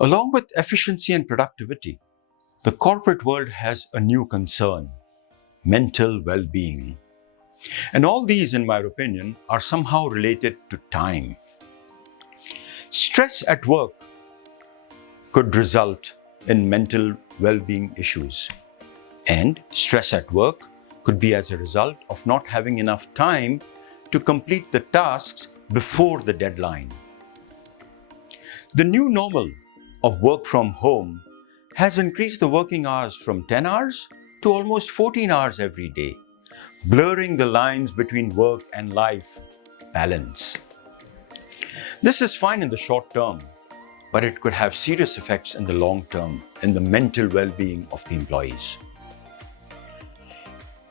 Along with efficiency and productivity, the corporate world has a new concern: mental well-being. And all these, in my opinion, are somehow related to time. Stress at work could result in mental well-being issues. And stress at work could be as a result of not having enough time to complete the tasks before the deadline. The new normal of work from home has increased the working hours from 10 hours to almost 14 hours every day, blurring the lines between work and life balance. This is fine in the short term, but it could have serious effects in the long term in the mental well-being of the employees.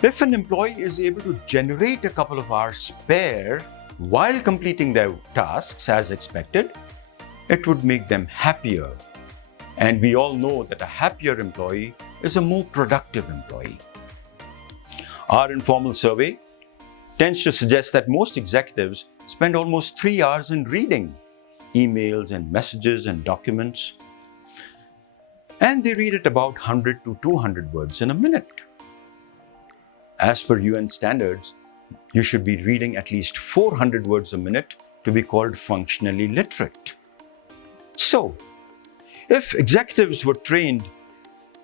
If an employee is able to generate a couple of hours spare while completing their tasks as expected, it would make them happier. And we all know that a happier employee is a more productive employee. Our informal survey tends to suggest that most executives spend almost 3 hours in reading emails and messages and documents, and they read at about 100 to 200 words in a minute. As per UN standards, you should be reading at least 400 words a minute to be called functionally literate. So, if executives were trained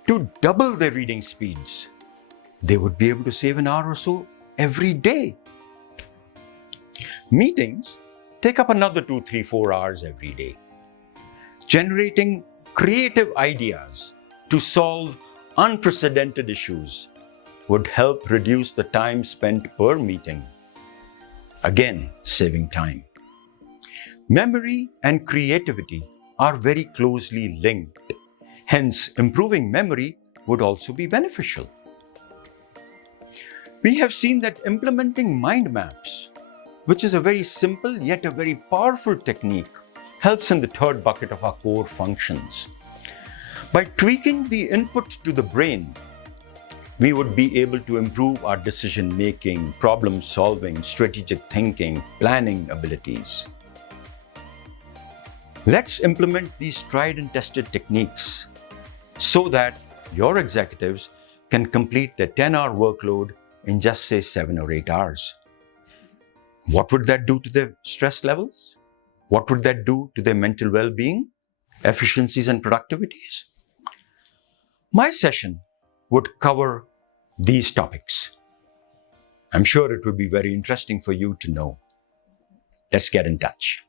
to double their reading speeds, they would be able to save an hour or so every day. Meetings take up another 2, 3, 4 hours every day. Generating creative ideas to solve unprecedented issues would help reduce the time spent per meeting. Again, saving time. Memory and creativity are very closely linked. Hence, improving memory would also be beneficial. We have seen that implementing mind maps, which is a very simple yet a very powerful technique, helps in the third bucket of our core functions. By tweaking the input to the brain, we would be able to improve our decision-making, problem-solving, strategic thinking, planning abilities. Let's implement these tried and tested techniques so that your executives can complete their 10-hour workload in just say 7 or 8 hours. What would that do to their stress levels? What would that do to their mental well-being, efficiencies and productivities? My session would cover these topics. I'm sure it would be very interesting for you to know. Let's get in touch.